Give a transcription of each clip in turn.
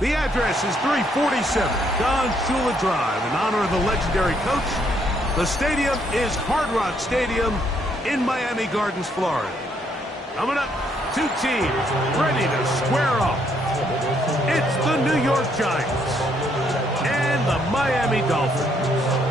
The address is 347 Don Shula Drive. In honor of the legendary coach, the stadium is Hard Rock Stadium in Miami Gardens, Florida. Coming up, two teams ready to square off. It's the New York Giants and the Miami Dolphins.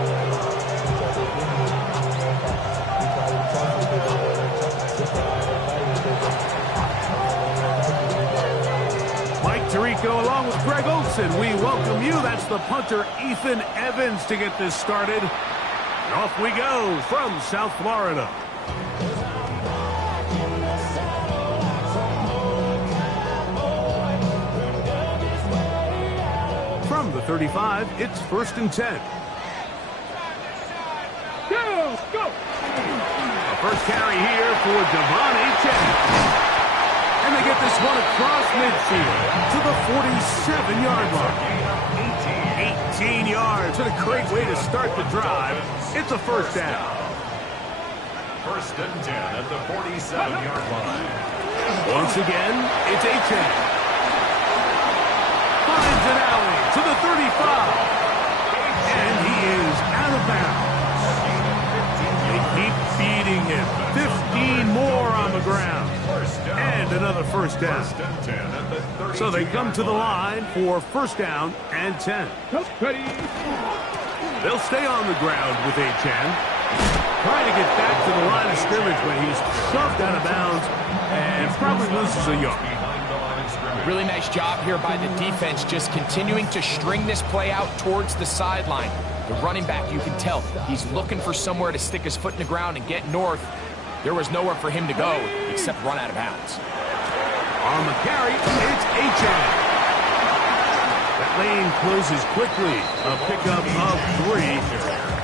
Mike Tirico along with Greg Olson. We welcome you. That's the punter, Ethan Evans, to get this started. And off we go from South Florida. From the 35, it's 1st and 10. Go! The first carry here for Devon Achane. And they get this one across midfield to the 47-yard line. 18 yards. What a great way to start the drive. It's a first down. 1st and 10 at the 47-yard line. Once again, it's Achane. Finds an alley to the 35. And he is out of bounds. They keep feeding him. 15 more on the ground. And another first down. So they come to the line for 1st down and 10. They'll stay on the ground with Achane. Trying to get back to the line of scrimmage when he's shoved out of bounds and probably loses a yard. Really nice job here by the defense, just continuing to string this play out towards the sideline. The running back, you can tell, he's looking for somewhere to stick his foot in the ground and get north. There was nowhere for him to go except run out of bounds. On the carry, it's Achane. That lane closes quickly. A pickup of 3.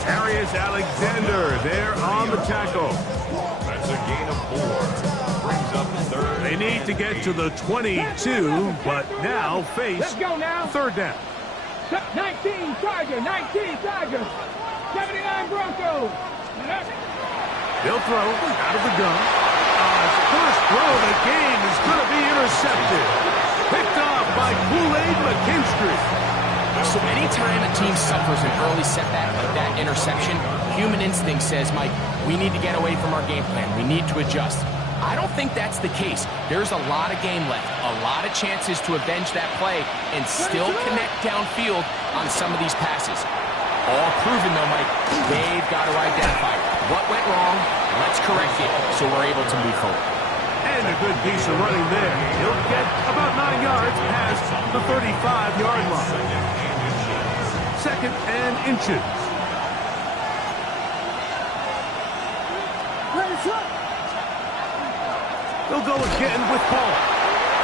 Darius Alexander there on the tackle. That's a gain of 4. Brings up 3rd. They need to get to the 22, but now face 3rd down. 19 Tigers, 19 Tigers, 79 Broncos. They'll throw out of the gun. His first throw of the game is going to be intercepted. Picked off by Kool-Aid McKinstry. So anytime a team suffers an early setback like that interception, human instinct says, Mike, we need to get away from our game plan. We need to adjust. I don't think that's the case. There's a lot of game left, a lot of chances to avenge that play and still connect downfield on some of these passes. All proven, though, Mike, they've got to identify what went wrong, let's correct it, so we're able to move forward. And a good piece of running there. He'll get about 9 yards past the 35-yard line. 2nd and inches. They'll go again with Paul.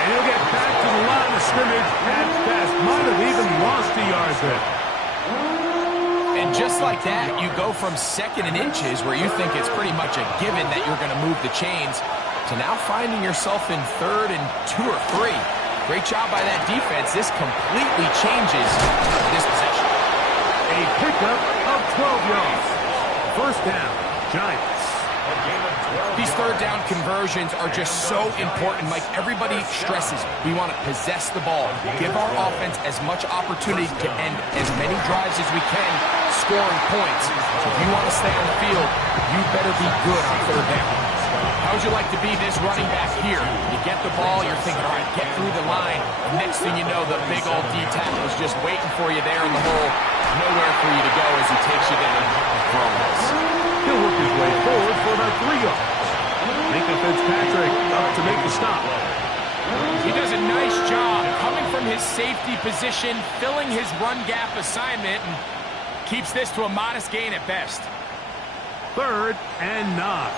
And he'll get back to the line of scrimmage at best. Might have even lost a yard there. And just like that, you go from 2nd and inches, where you think it's pretty much a given that you're going to move the chains, to now finding yourself in 3rd and 2 or 3. Great job by that defense. This completely changes this possession. A pickup of 12 yards. 1st down, Giants. These 3rd down conversions are just so important, Mike. Everybody stresses we want to possess the ball, give our offense as much opportunity to end as many drives as we can, scoring points. So if you want to stay on the field, you better be good on 3rd down. How would you like to be this running back here? You get the ball, you're thinking, all right, get through the line. The next thing you know, the big old D tackle is just waiting for you there in the hole. Nowhere for you to go as he takes you down for a loss. He'll work his way forward for about 3 yards. Minkah Fitzpatrick up to make the stop. He does a nice job coming from his safety position, filling his run gap assignment, and keeps this to a modest gain at best. 3rd and 9.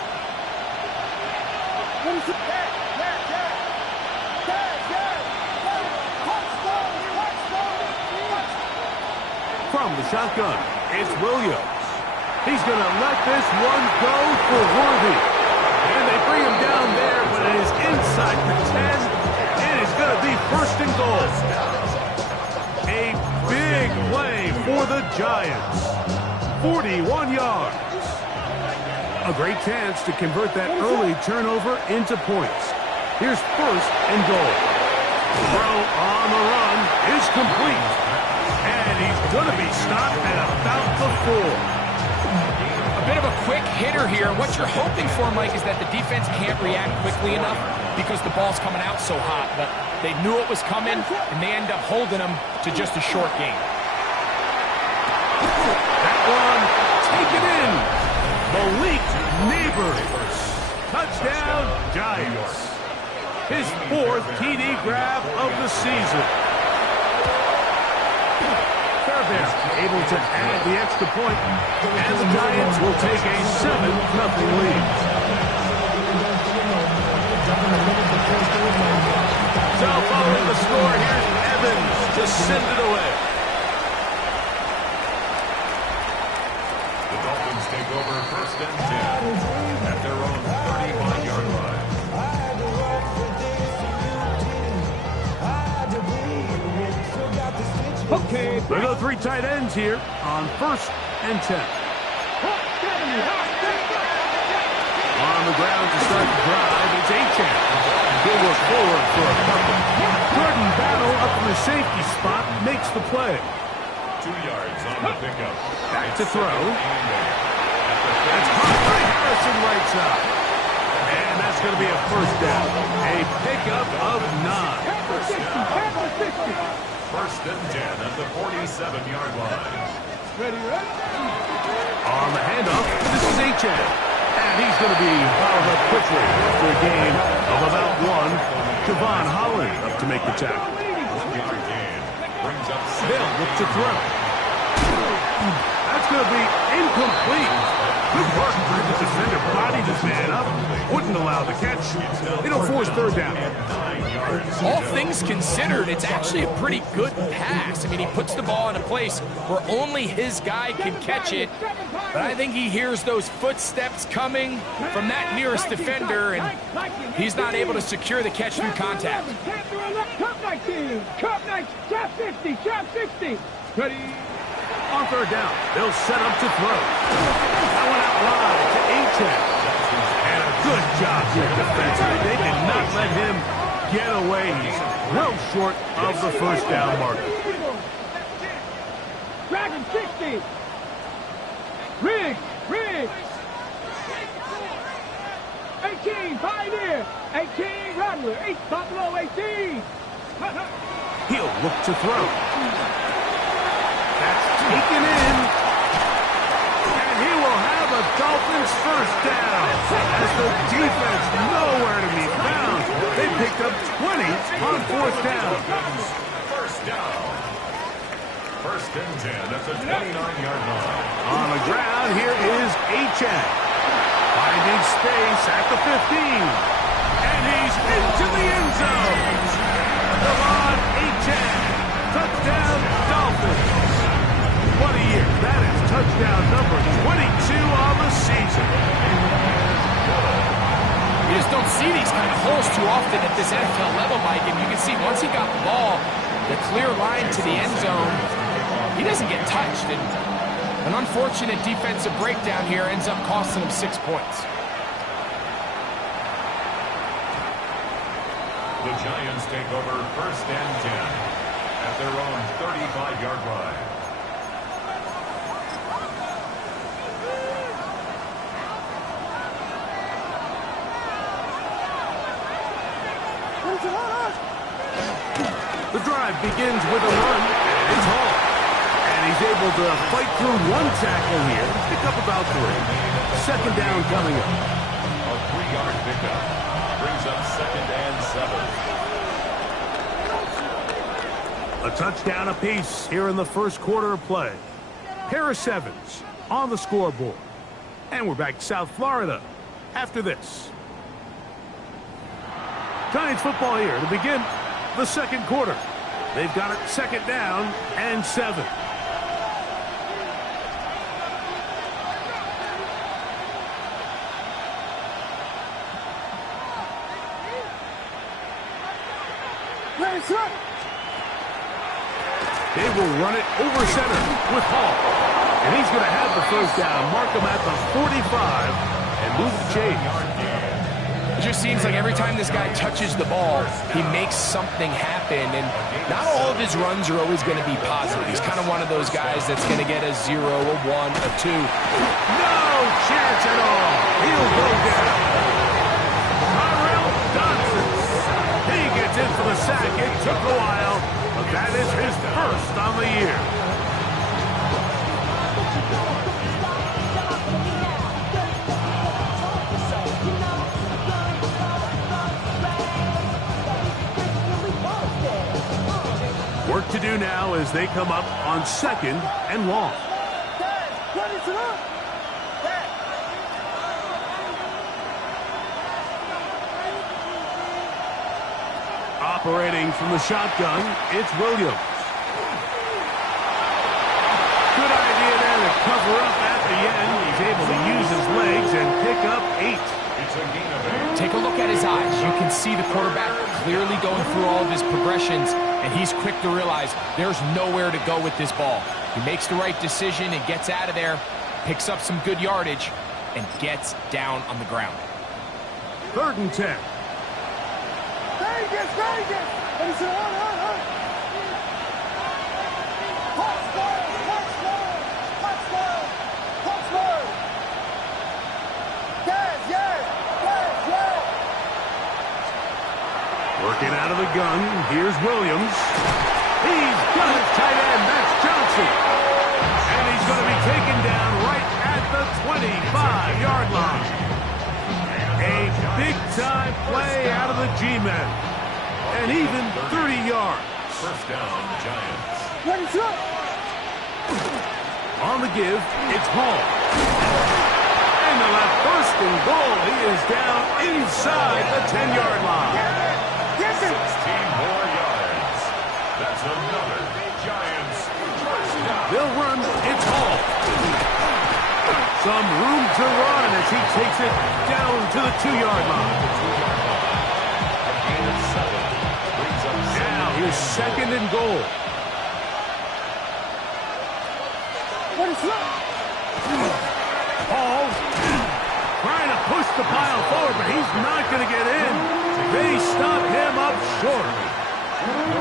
From the shotgun, it's Williams. He's going to let this one go for Worthy. And they bring him down there, but it is inside the 10. It is going to be 1st and goal. A big play for the Giants. 41 yards. A great chance to convert that early turnover into points. Here's 1st and goal. Throw on the run is complete. And he's going to be stopped at about the 4. A bit of a quick hitter here. What you're hoping for, Mike, is that the defense can't react quickly enough because the ball's coming out so hot. But they knew it was coming, and they end up holding them to just a short game. That one taken in. Malik Neighbors. Touchdown, Giants. His 4th TD grab of the season. Fairbairn able to add the extra point, and the Giants will take a 7-0 lead. So following the score, here's Evans to send it away. The Dolphins take over 1st and 10 at their own 35-yard line. Okay. They go 3 tight ends here on 1st and 10. On the ground to start the drive, it's Achane. He'll look forward for a couple. Jordan Battle up in the safety spot makes the play. 2 yards on the pickup. Back to throw. That's caught by Harrison right side. And that's going to be a 1st down. A pickup of 9. 1st and 10 at the 47-yard line. On the handoff, this is Achane. And he's going to be fouled up quickly after a gain of about 1. Javon Holland up to make the tackle. Hill looks to throw. That's going to be incomplete. Good work. The defender bodied his man up. Wouldn't allow the catch. It'll force 3rd down. All things considered, it's actually a pretty good pass. I mean, he puts the ball in a place where only his guy can catch it. But I think he hears those footsteps coming from that nearest defender, and he's not able to secure the catch through contact. Cup 19, Cup 19, Chop 50, Chop 60. Ready? On 3rd down, they'll set up to throw. That one out wide to Achane. And a good job here defensively. They did not let him get away. He's well short of the 1st down marker. Dragon 60. Riggs. 18, Pioneer. 18, Rattler. 8, Buffalo 18. He'll look to throw. That's taken in. And he will have a Dolphins 1st down. As the defense nowhere to be found. They picked up 20 on 4th down. 1st down. 1st and 10 at the 29-yard line. On the ground, here is Achane. Finding space at the 15. And he's into the end zone. Devon Achane. Touchdown, Dolphins. What a year. That is touchdown number 22 on the season. You just don't see these kind of holes too often at this NFL level, Mike. And you can see once he got the ball, the clear line to the end zone, he doesn't get touched. And an unfortunate defensive breakdown here ends up costing him 6 points. The Giants take over 1st and 10 at their own 35-yard line. The drive begins with a run, and it's Hall. And he's able to fight through 1 tackle here, pick up about 3. 2nd down coming up. A 3-yard pickup brings up 2nd and 7. A touchdown apiece here in the 1st quarter of play. Paris Evans on the scoreboard. And we're back to South Florida after this. Giants football here to begin the 2nd quarter. They've got it 2nd down and 7. They will run it over center with Hall. And he's going to have the 1st down, mark him at the 45, and move the chain. It just seems like every time this guy touches the ball, he makes something happen, and not all of his runs are always going to be positive. He's kind of one of those guys that's going to get a 0, a 1, a 2. No chance at all. He'll go down. Tyrell Dodson. He gets in for the sack. It took a while, but that is his first on the year. Work to do now as they come up on 2nd and long. Operating from the shotgun, it's Williams. Good idea there to cover up at the end. He's able to use his legs and pick up 8. It's a gain of 8. Take a look at his eyes. You can see the quarterback clearly going through all of his progressions, and he's quick to realize there's nowhere to go with this ball. He makes the right decision and gets out of there, picks up some good yardage, and gets down on the ground. 3rd and 10. Vegas! Working out of the gun, here's Williams. He's got his tight end, that's Johnson. And he's going to be taken down right at the 25-yard line. A big-time play out of the G-men. And even 30 yards. First down, Giants. On the give, it's Hall. And they'll have 1st and goal. He is down inside the 10-yard line. 16 more yards. That's another Giants first down. They'll run, it's Hall. Some room to run as he takes it down to the 2-yard line. Gain of 7. Brings up Now here's 2nd and goal. Hall trying to push the pile forward, but he's not going to get in. They stop him up short.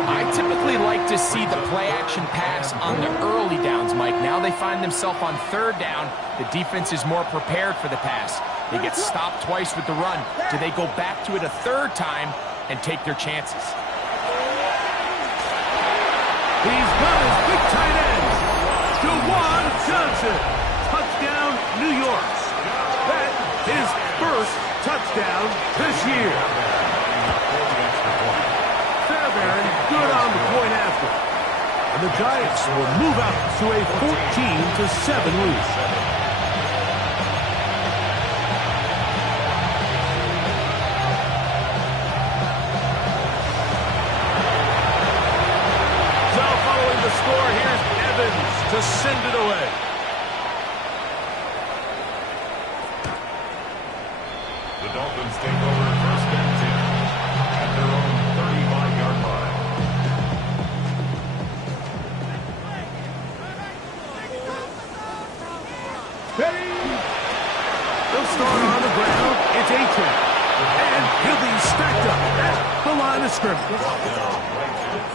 I typically like to see the play-action pass on the early downs, Mike. Now they find themselves on 3rd down. The defense is more prepared for the pass. They get stopped twice with the run. Do they go back to it a 3rd time and take their chances? He's got his big tight end. Juwan Johnson. Touchdown, New York. That is 1st touchdown this year. Fairbairn good on the point after. And the Giants will move out to a 14-7 lead. So following the score, here's Evans to send it away. The Dolphins take over 1st and 10 at their own 35-yard line. They'll start on the ground. It's A-Track. And he'll be stacked up at the line of scrimmage.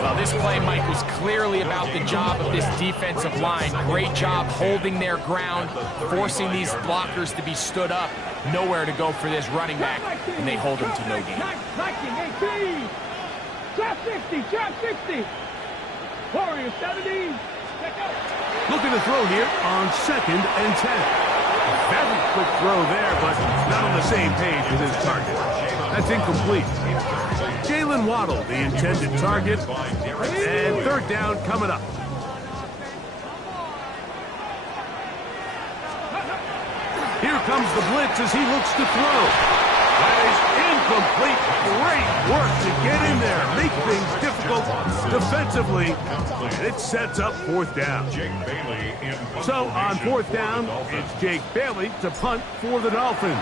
Well, this play, Mike, was clearly about the job of this defensive line. Great job holding their ground, forcing these blockers to be stood up. Nowhere to go for this running back, and they hold him to no gain. 19, 18. Trap 60, trap 60. Warriors 70. Looking to throw here on 2nd and 10. Very quick throw there, but not on the same page with his target. That's incomplete. Jalen Waddle, the intended target. And 3rd down coming up. Here comes the blitz as he looks to throw. That is incomplete. Great work to get in there. Make things difficult defensively. And it sets up 4th down. So on 4th down, it's Jake Bailey to punt for the Dolphins.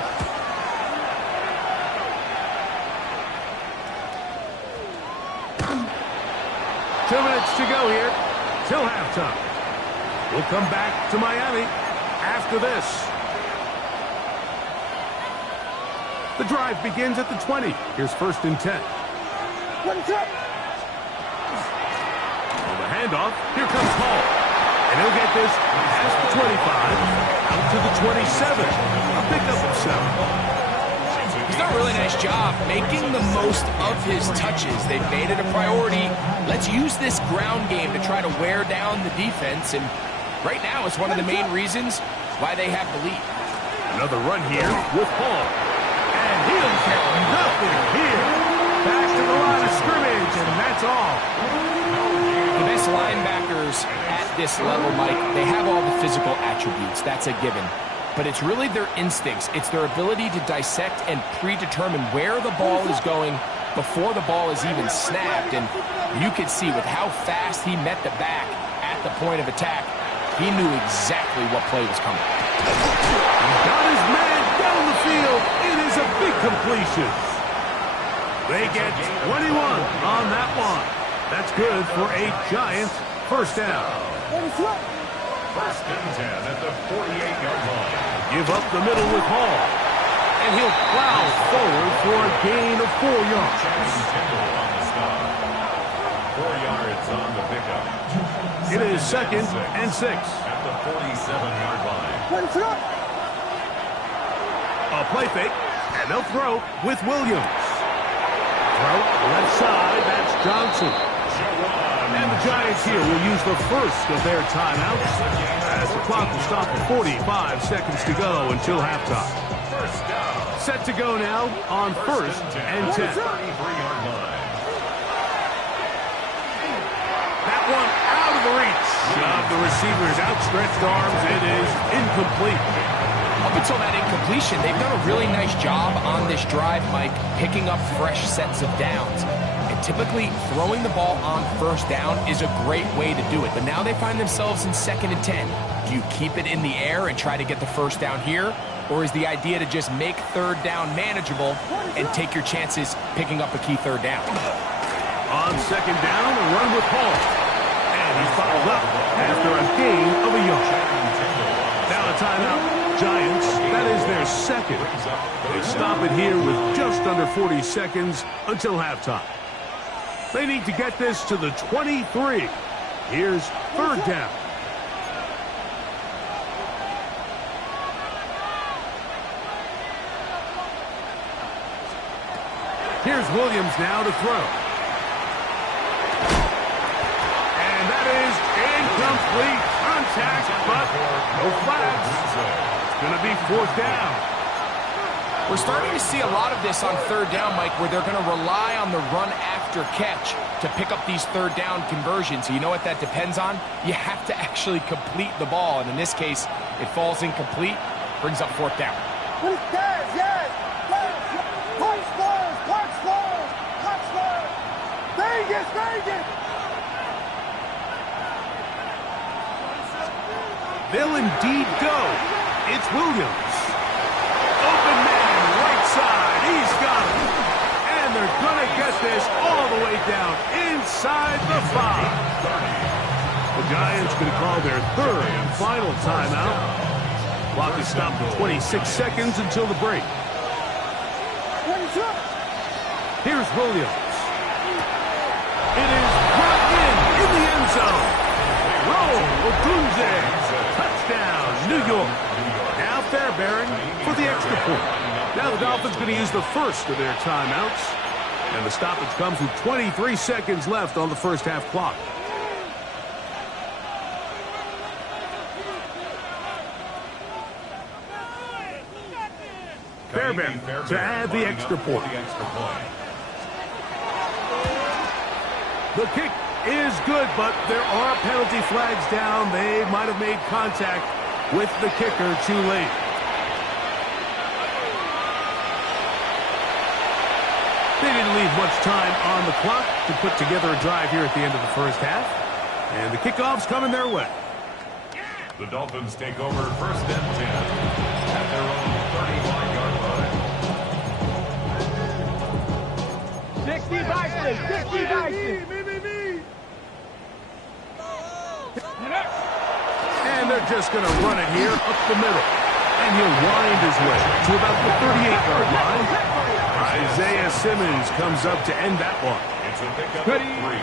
Two minutes to go here till halftime. We'll come back to Miami after this. The drive begins at the 20. Here's 1st and 10. On the handoff, here comes Hall. And he'll get this past the 25, out to the 27. A pickup of 7. He's done a really nice job making the most of his touches. They've made it a priority. Let's use this ground game to try to wear down the defense. And right now, it's one of the main reasons why they have the lead. Another run here with Hall. And he'll get nothing here. Back to the line of scrimmage, and that's all. The best linebackers at this level, Mike, they have all the physical attributes. That's a given. But it's really their instincts. It's their ability to dissect and predetermine where the ball is going before the ball is even snapped. And you could see with how fast he met the back at the point of attack, he knew exactly what play was coming. Got his man down the field. It is a big completion. They get 21 on that one. That's good for a Giants first down. 1st and 10 at the 48-yard line. Give up the middle with Hall. And he'll plow forward for a gain of 4 yards. Kendall on the stop. 4 yards on the pickup. It is 2nd and 6. At the 47-yard line. A play fake, and they'll throw with Williams. Throw left side, that's Johnson. And the Giants here will use the first of their timeouts as the clock will stop at 45 seconds to go until halftime. Set to go now on 1st and 10. 33-yard line. That one out of the reach of the receiver's outstretched arms. It is incomplete. Up until that incompletion, they've done a really nice job on this drive, Mike, picking up fresh sets of downs. And typically, throwing the ball on 1st down is a great way to do it. But now they find themselves in 2nd and 10. Do you keep it in the air and try to get the 1st down here? Or is the idea to just make 3rd down manageable and take your chances picking up a key 3rd down? On 2nd down, a run with Hall. And he's followed up after a gain of a yard. Now a timeout. Giants, that is their 2nd. They stop it here with just under 40 seconds until halftime. They need to get this to the 23. Here's 3rd down. Here's Williams now to throw. And that is incomplete. Contact, but no flags. It's going to be 4th down. We're starting to see a lot of this on 3rd down, Mike, where they're going to rely on the run after catch to pick up these 3rd down conversions. So you know what that depends on? You have to actually complete the ball. And in this case, it falls incomplete, brings up 4th down. Vegas! They'll indeed go. It's Williams. Open man, right side. He's got him. And they're going to get this all the way down inside the 5. The Giants going to call their 3rd and final timeout. Clock is stopped at 26 seconds until the break. Here's Williams. It is brought in the end zone. Roll, Odunze. Touchdown, New York. Now Fairbairn for the extra point. Now the Dolphins going to use the first of their timeouts. And the stoppage comes with 23 seconds left on the first half clock. Fairbairn to add the extra point. The kick is good, but there are penalty flags down. They might have made contact with the kicker too late. They didn't leave much time on the clock to put together a drive here at the end of the first half. And the kickoff's coming their way. The Dolphins take over 1st and 10 at their own 35-yard line. 60 Vikings! 60 Vikings! And they're just going to run it here up the middle. And he'll wind his way to about the 38-yard line. Isaiah Simmons comes up to end that one. It's a pickup of 3.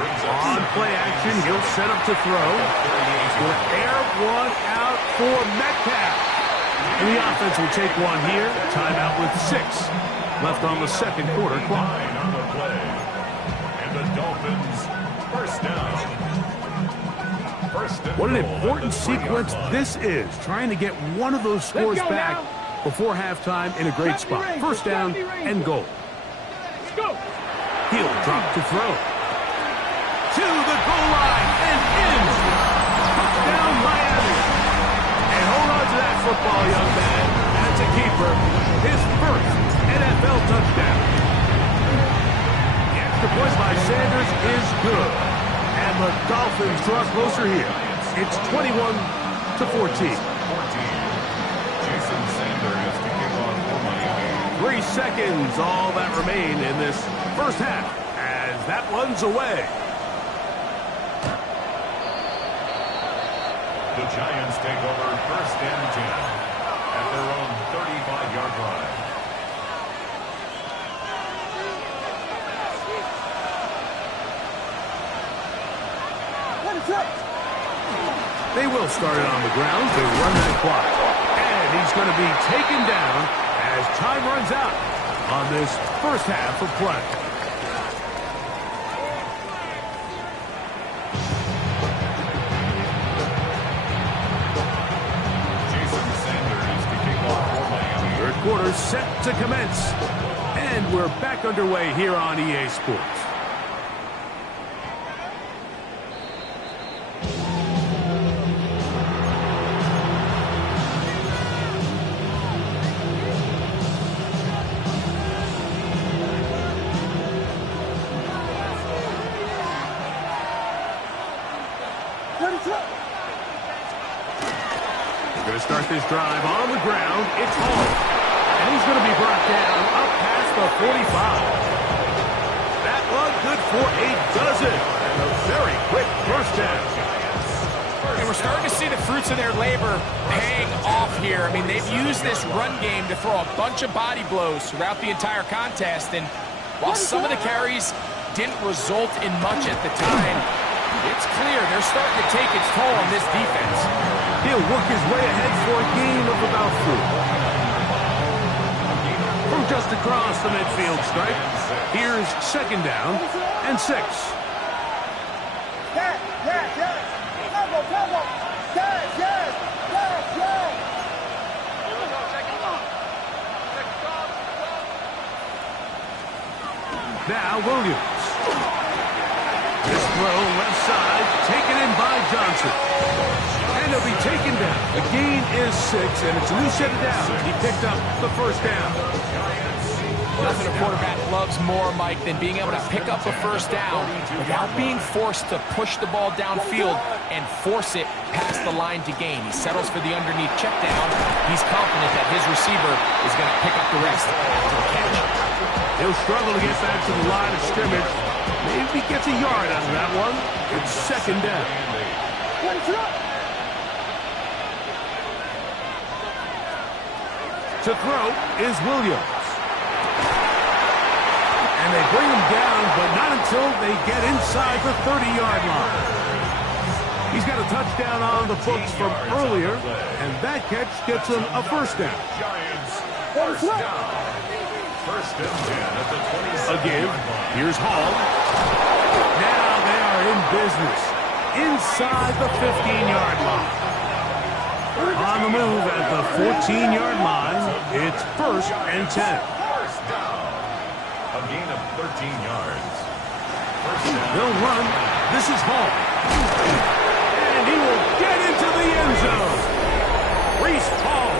On play action, he'll set up to throw. Will air one out for Metcalf. And the offense will take one here. Timeout with 6 left on the second quarter clock. On the play. And the Dolphins first down. What an important sequence this is, trying to get one of those scores back before halftime in a great spot. First down and goal. He'll drop to throw. To the goal line and in. Touchdown Miami. And hold on to that football, young man. That's a keeper. His first NFL touchdown. The extra point by Sanders is good. And the Dolphins draw closer here. It's 21-14. Jason Sanders to kick off for Miami. 3 seconds, all that remain in this first half, as that one's away. The Giants take over first and 10 at their own 35-yard line. They will start it on the ground to run that clock. And he's going to be taken down as time runs out on this first half of play. Jason Sanders to kick off for Miami. Third quarter set to commence. And we're back underway here on EA Sports. They're going to start this drive on the ground. It's Hall. And he's going to be brought down up past the 45. That one good for a dozen. And a very quick first down. And we're starting to see the fruits of their labor paying off here. I mean, they've used this run game to throw a bunch of body blows throughout the entire contest. And while some of the carries didn't result in much at the time, it's clear they're starting to take its toll on this defense. He'll work his way ahead for a gain of about 4. From just across the midfield stripe, here's second down and 6. Now Williams. This throw left side, taken in by Johnson. And he'll be taken down. The gain is 6, and it's a new set of downs. He picked up the first down. Nothing a quarterback loves more, Mike, than being able to pick up a first down without being forced to push the ball downfield and force it past the line to gain. He settles for the underneath check down. He's confident that his receiver is going to pick up the rest after the catch. He'll struggle to get back to the line of scrimmage. Maybe gets a yard out of that one. It's second down. To throw is Williams. And they bring him down, but not until they get inside the 30-yard line. He's got a touchdown on the books from earlier, and that catch gets him a first down. Giants first down. First and 10 at the 27. Again, here's Hall. Now they are in business inside the 15-yard line. On the move at the 14-yard line, it's first and 10. First down. A gain of 13 yards. First down. They'll run. This is Hall. And he will get into the end zone. Breece Hall.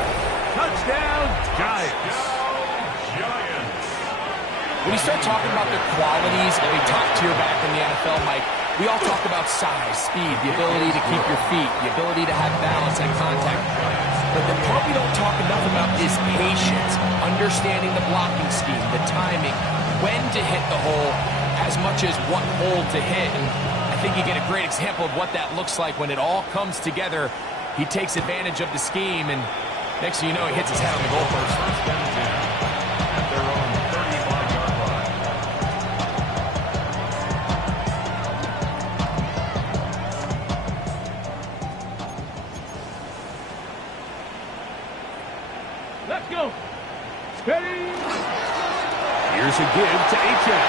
Touchdown, Giants. When you start talking about the qualities of a top-tier back in the NFL, Mike, we all talk about size, speed, the ability to keep your feet, the ability to have balance and contact. But the part we don't talk enough about is patience, understanding the blocking scheme, the timing, when to hit the hole, as much as what hole to hit. And I think you get a great example of what that looks like when it all comes together. He takes advantage of the scheme, and Next thing you know, he hits his head on the goalpost. First and 10 at their own 35-yard line. Let's go. Steady. Here's a give to H.S.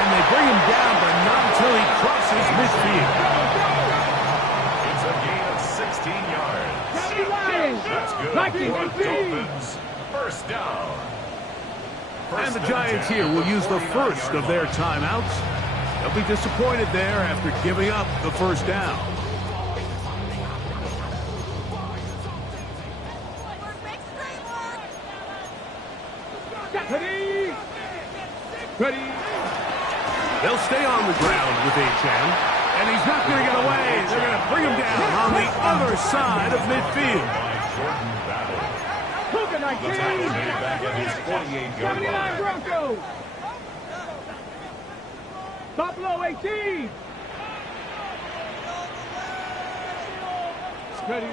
And they bring him down, but not until he crosses midfield. It's a gain of 16 yards. That's good for Dolphins. First down. And the Giants here will use the first of their timeouts. They'll be disappointed there after giving up the first down. Ready. Ready. They'll stay on the ground with H.M. And he's not going to get away. They're going to bring him down on the other side of midfield. Jordan Battle. Cougar The tackle 19. made back at his 48-yard 79 line. Broncos. Buffalo 18. Ready.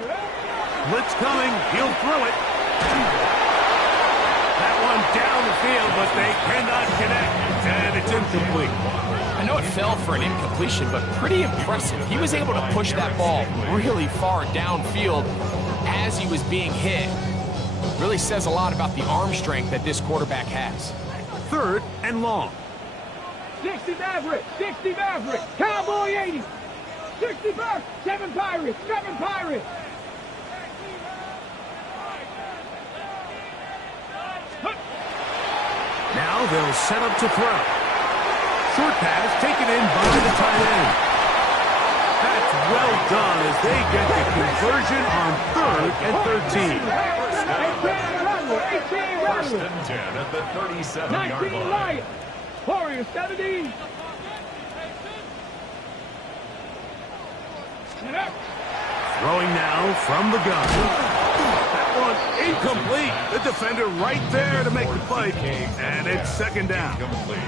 Blitz coming. He'll throw it. That one down the field, but they cannot connect. And it's incomplete. I know it fell for an incompletion, but pretty impressive. He was able to push that ball really far downfield as he was being hit. Really says a lot about the arm strength that this quarterback has. 3rd and long. 60 Maverick. 60 Maverick. Cowboy 80. 60 Bucks. 7 Pirates. 7 Pirates. Now they'll set up to throw. Short pass taken in by the tight end. That's well done as they get the conversion on 3rd and 13. 18 First and 10 at the 37-yard 19 line. Lions. Warriors 70. Throwing now from the gun. That one incomplete. The defender right there to make the fight. And it's 2nd down. Complete.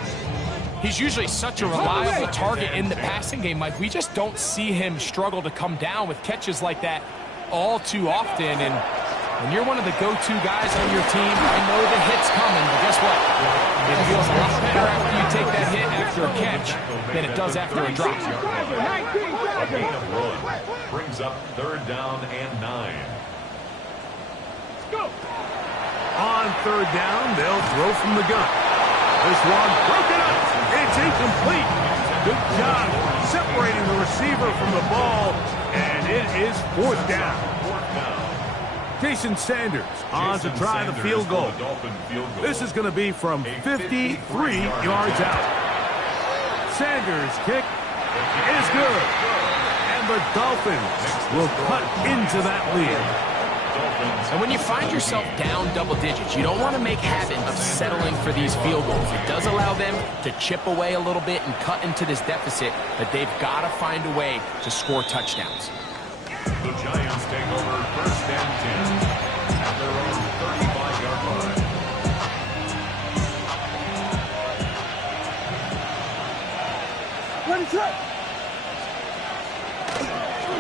He's usually such a reliable target in the passing game, Mike. We just don't see him struggle to come down with catches like that all too often. And when you're one of the go-to guys on your team, I know the hit's coming, but guess what? It feels a lot better after you take that hit after a catch than it does after a drop. A gain of 1 brings up 3rd down and 9. Go. On 3rd down, they'll throw from the gun. This one broken up. It's incomplete. Good job separating the receiver from the ball. And it is 4th down. Jason Sanders on to try the field goal. This is going to be from 53 yards out. Sanders' kick is good. And the Dolphins will cut into that lead. And when you find yourself down double digits, you don't want to make habit of settling for these field goals. It does allow them to chip away a little bit and cut into this deficit, but they've got to find a way to score touchdowns. The Giants take over 1st and 10 at their own 35-yard line.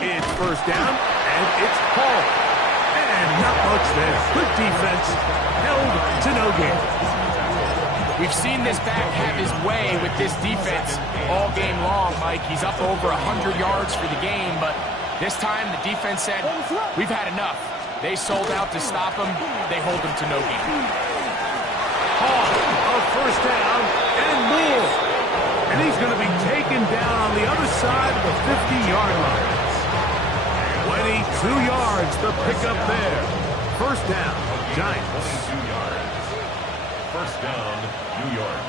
It's 1st down, and it's Paul. And not much there. Good defense. Held to no gain. We've seen this back have his way with this defense all game long, Mike. He's up over 100 yards for the game, but this time the defense said, we've had enough. They sold out to stop him. They hold him to no gain. Paul, a 1st down and more. And he's going to be taken down on the other side of the 50-yard line. 22 yards the pickup there. 1st down, Giants. 22 yards. 1st down, New York.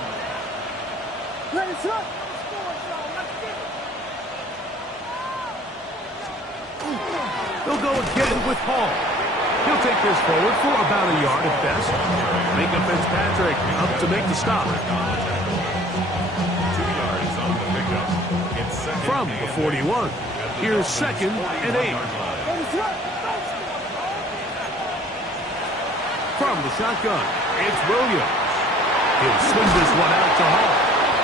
They'll go again with Paul. He'll take this forward for about a yard at best. Minka Fitzpatrick up to make the stop. 2 yards on the pickup. It's 2nd From the 41, here's 2nd and 8. From the shotgun, it's Williams. He'll swing this one out to Hall.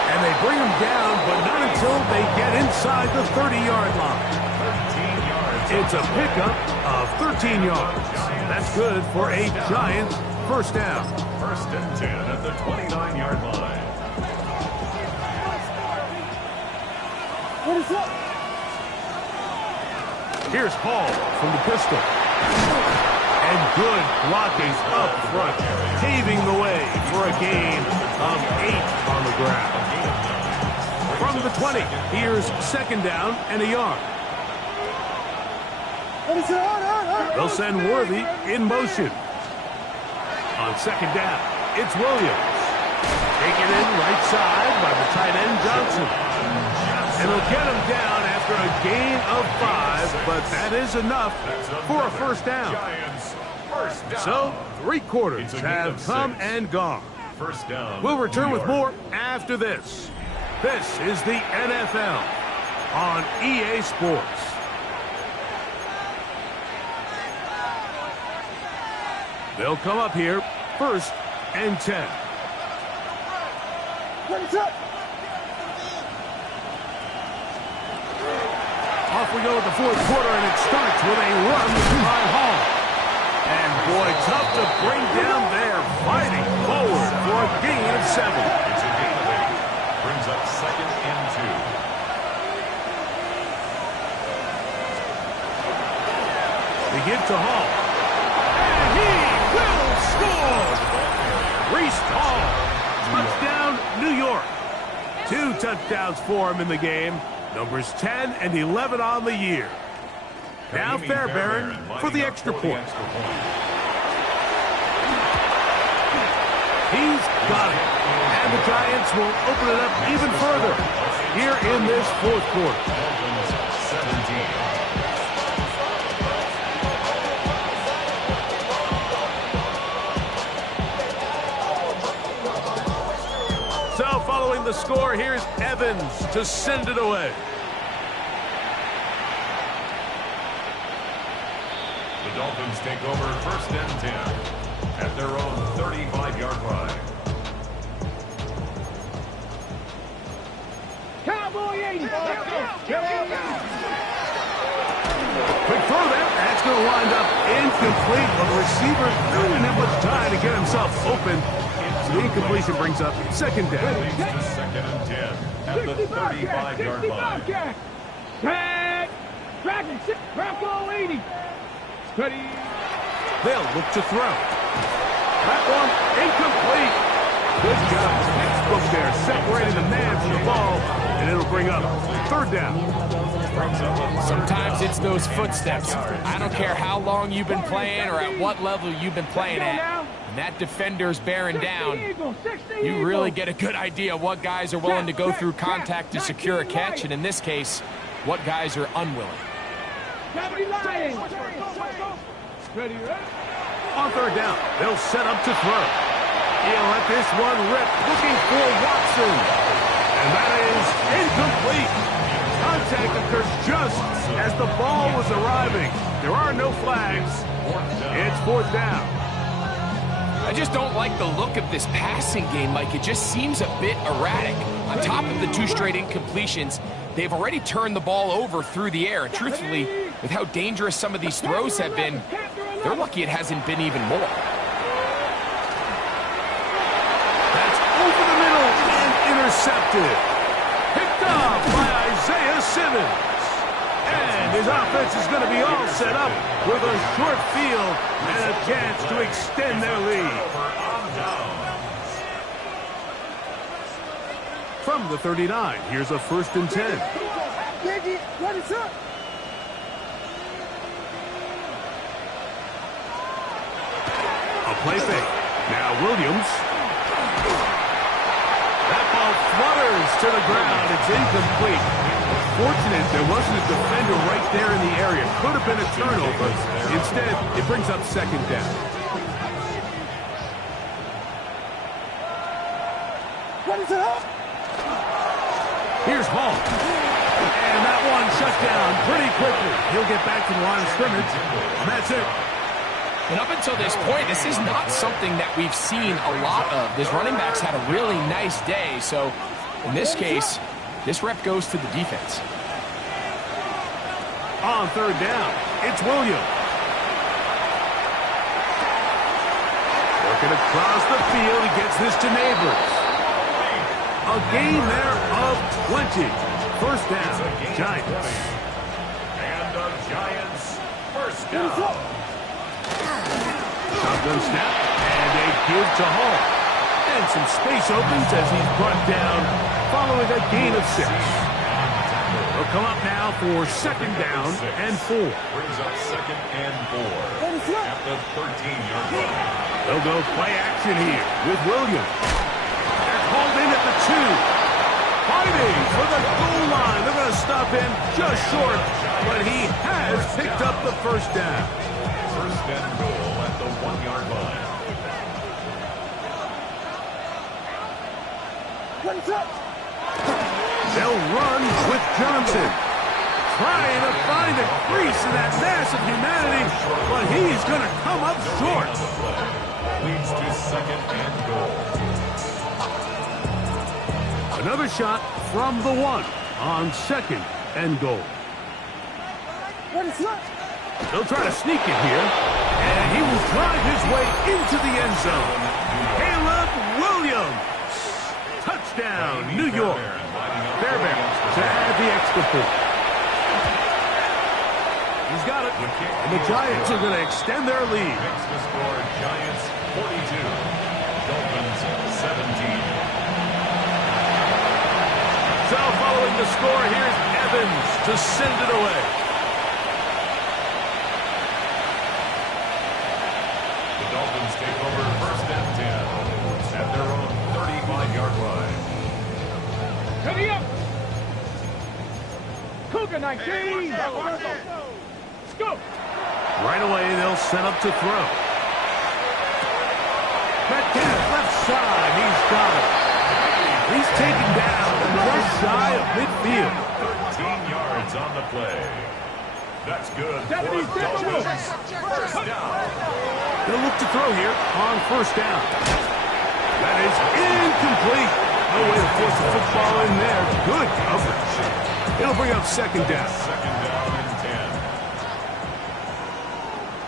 And they bring him down, but not until they get inside the 30-yard line. 13 yards. It's a pickup of 13 yards. That's good for a Giant first down. First and 10 at the 29-yard line. What is up? Here's Hall from the pistol. And good blocking up front, paving the way for a gain of 8 on the ground. From the 20, here's second down and a yard. They'll send Worthy in motion. On second down, it's Williams. Taken in right side by the tight end Johnson. And they'll get him down after a gain of 5, but that is enough for a first down. So, 3 quarters have come and gone. First down. We'll return with more after this. This is the NFL on EA Sports. They'll come up here, first and 10. Off we go with the fourth quarter, and it starts with a run by Hall. And boy, tough to bring down there, fighting forward for a gain of 7. It's a gain of 8. Brings up second and 2. They give to Hall. And he will score! Reese Hall, touchdown, New York. 2 touchdowns for him in the game. Numbers 10 and 11 on the year. Now Fairbairn for the extra point. He's got it. And the Giants will open it up even further here in this fourth quarter. 17. So following the score, here's Evans to send it away. The Dolphins take over first and 10 at their own 35-yard line. Cowboy 80. Quick throw there. That's going to wind up incomplete, but the receiver didn't have much time to get himself open. So the incompletion brings up second down. Leads to second and 10 at the 35-yard line. Tag. Dragon 6. Bronco 80. Steady. They'll look to throw. That one incomplete. Good job. Textbook there, separating the man from the ball, and it'll bring up third down. Sometimes it's those footsteps. I don't care how long you've been playing or at what level you've been playing at. And that defender's bearing down. You really get a good idea of what guys are willing to go through contact to secure a catch, and in this case, what guys are unwilling. On third down, they'll set up to throw. He'll let this one rip, looking for Watson. And that is incomplete. Contact occurs just as the ball was arriving. There are no flags. It's fourth down. I just don't like the look of this passing game, Mike. It just seems a bit erratic. On top of the 2 straight incompletions, they've already turned the ball over through the air. And truthfully, with how dangerous some of these throws have been, they're lucky it hasn't been even more. That's over the middle and intercepted. Picked up by Isaiah Simmons. And his offense is going to be all set up with a short field and a chance to extend their lead. From the 39, here's a first and 10. What is up? A play fake. Now Williams. That ball flutters to the ground. It's incomplete. Fortunate there wasn't a defender right there in the area. Could have been a turnover. Instead, it brings up second down. What is up? Here's Hall. And that one shut down pretty quickly. He'll get back to the line of scrimmage. And that's it. And up until this point, this is not something that we've seen a lot of. This running back's had a really nice day, so In this case, this rep goes to the defense. On third down, it's Williams. Working across the field, he gets this to Neighbors. A gain there of 20. First down, Giants. And the Giants, first down. Shotgun snap, and a give to Hall. And some space opens as he's brought down following a gain of 6. They'll come up now for second down and 4. Brings up second and 4 at the 13-yard line. They'll go play action here with Williams. They're called in at the 2. Fighting for the goal line. They're going to stop him just short, but he has picked up the first down. First and goal at the 1-yard line. They'll run with Johnson. Trying to find a crease in that mass of humanity, but he's going to come up short. Leads to second and goal. Another shot from the 1 on second and goal. They'll try to sneak it here, and he will drive his way into the end zone. Caleb Williams. Touchdown, New York. Fairbairn to add the extra point. He's got it, and the Giants are going to extend their lead. Makes the score Giants 42, Dolphins 17. So following the score, here's Evans to send it away. The Dolphins take over first and 10 at their own 35-yard line. Ready up! Cougar 19! Scoop! Right away, they'll set up to throw. Metcalf left side, he's got it. He's taken down just shy of midfield. 13 yards on the play. That's good for the Dolphins. First down. They'll look to throw here on first down. That is incomplete. No way to force the football in there. Good coverage. It'll bring up second down. Second down and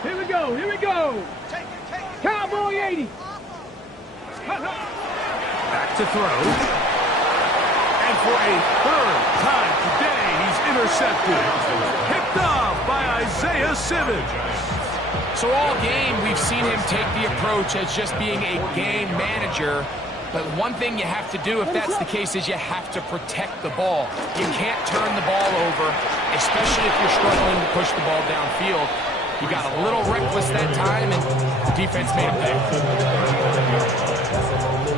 10. Here we go, here we go! Cowboy 80! Back to throw. And for a third time today, he's intercepted. Picked off by Isaiah Simmons. So all game, we've seen him take the approach as just being a game manager. But one thing you have to do, if that's the case, is you have to protect the ball. You can't turn the ball over, especially if you're struggling to push the ball downfield. He got a little reckless that time, and the defense made a pay.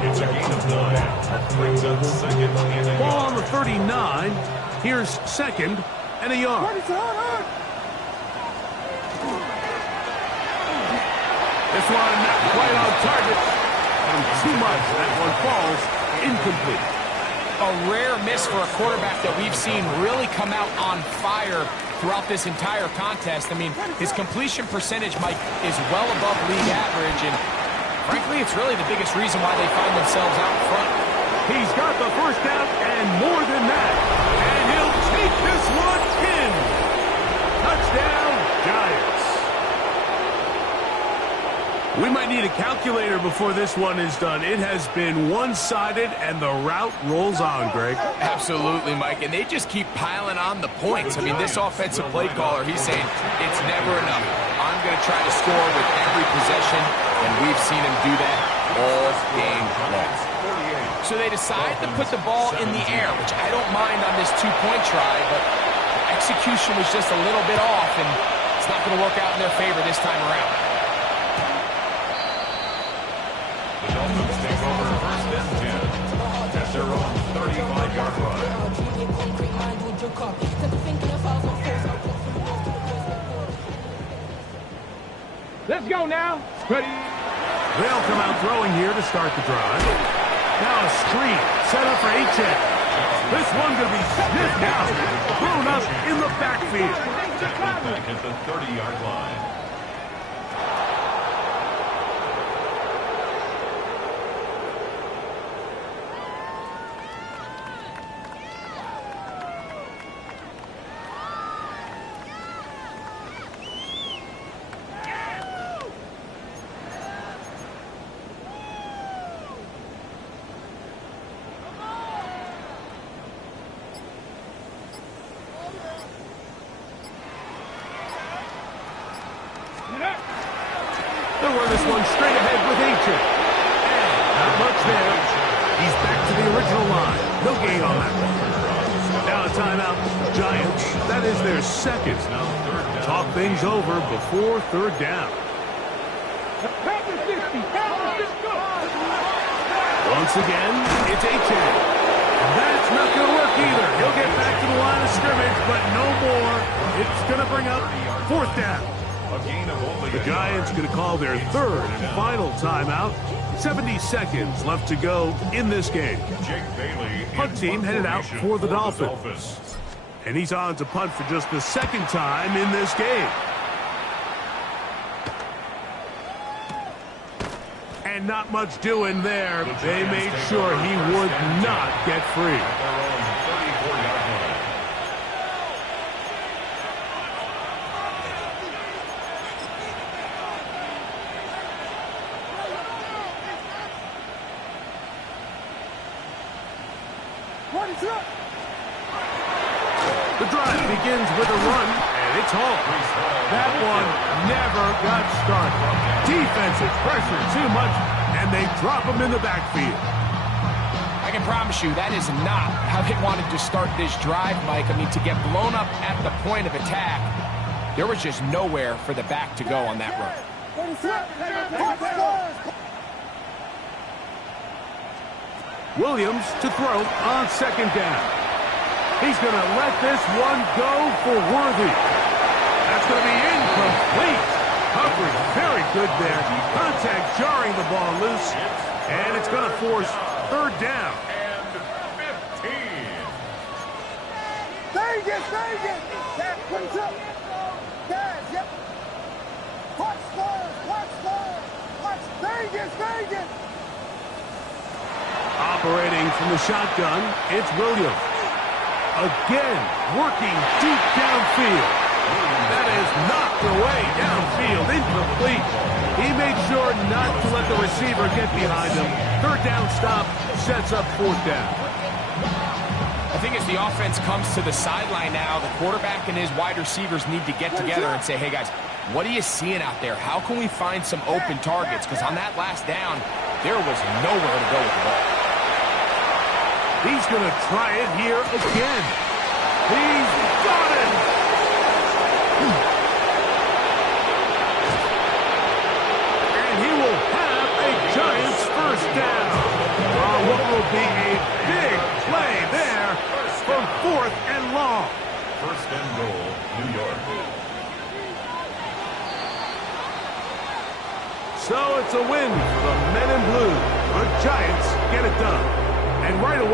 It's a gain of 9. Brings up second and a Ball on yard. the 39. Here's second and a yard. This one not quite on target. And too much. That one falls incomplete. A rare miss for a quarterback that we've seen really come out on fire throughout this entire contest. I mean, his completion percentage, Mike, is well above league average, and frankly, it's really the biggest reason why they find themselves out front. He's got the first down and more than that. And he'll take this one in. Touchdown, Giants. We might need a calculator before this one is done. It has been one-sided, and the route rolls on, Greg. Absolutely, Mike, and they just keep piling on the points. I mean, this offensive play caller, he's saying, it's never enough. I'm going to try to score with every possession, and we've seen him do that all game long. So they decide to put the ball in the air, which I don't mind on this two-point try, but execution was just a little bit off, and it's not going to work out in their favor this time around. The Dolphins take over first and 10 at their own 35-yard line. Let's go now. Ready? They'll come out throwing here to start the drive. Now a screen set up for H.N. This one going to be sniffed out, thrown up in the backfield. Back at the 30-yard line. They'll run this one straight ahead with Ancient. And not much there. He's back to the original line. No gain on that one. Now a timeout. Giants. That is their second. Talk things over before third down. Once again, it's Ancient. That's not going to work either. He'll get back to the line of scrimmage, but no more. It's going to bring up fourth down. The Giants going to call their third and final timeout. 70 seconds left to go in this game. Punt team headed out for the Dolphins. And he's on to punt for just the second time in this game. And not much doing there. They made sure he would not get free. The drive begins with a run, and it's home. That one never got started. Defensive pressure too much, and they drop him in the backfield. I can promise you that is not how they wanted to start this drive, Mike. I mean, to get blown up at the point of attack, there was just nowhere for the back to go on that run. Williams to throw on second down. He's going to let this one go for Worthy. That's going to be incomplete. Coverage very good there. Contact jarring the ball loose. And it's going to force third down. And 15. Vegas! That puts up. Guys, yep. Watch Vegas! Operating from the shotgun, it's Williams. Again, working deep downfield. That is knocked away downfield, incomplete. He made sure not to let the receiver get behind him. Third down stop sets up fourth down. I think as the offense comes to the sideline now, the quarterback and his wide receivers need to get together and say, hey guys, what are you seeing out there? How can we find some open targets? Because on that last down, there was nowhere to go with the ball. He's going to try it here again. He's got it! And he will have a Giants first down. What will be a big play there from fourth and long. First and goal, New York. So it's a win for the Men in Blue.